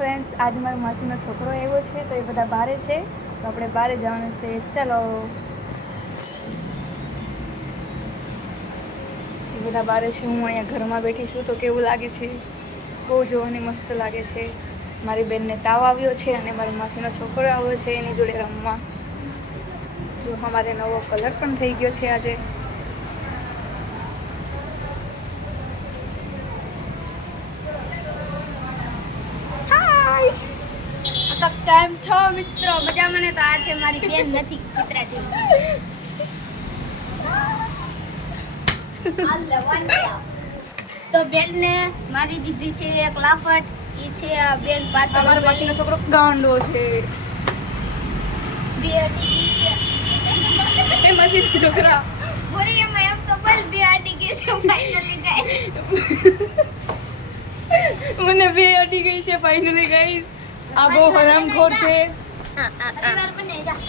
Friends, આજે મારા માસીનો છોકરો આવ્યો છે તો એ બધા બહાર છે, તો આપણે બહાર જવાનું છે. ચલો, એ બધા બહાર છે, હું અહીંયા ઘરમાં બેઠી છું. તો કેવું લાગે છે? બહુ જોવાની મસ્ત લાગે છે. મારી બેનને તાવ આવ્યો છે અને મારી માસીનો છોકરો આવ્યો છે એની જોડે રમવા. જો અમારે નવો કલર પણ થઈ ગયો છે આજે. કેમ છો મિત્રો? મજામાં ને? તો આ છે મારી બેન નથી કૂતરા જેવી. તો બેન ને મારી દીદી છે એક લાફટ. ઈ છે આ બેન પાછળ. અમારા માસીનો છોકરો ગાંડો છે. બે દીદી છે. એ માસીનો છોકરા પૂરી એમ તો બોલ બે આટી કે છે ફાઇનલી જાય. મને બે અડી ગઈ છે ફાઇનલી ગાઈસ. આ બહુ હરામખોર છે. પરિવાર બને જા.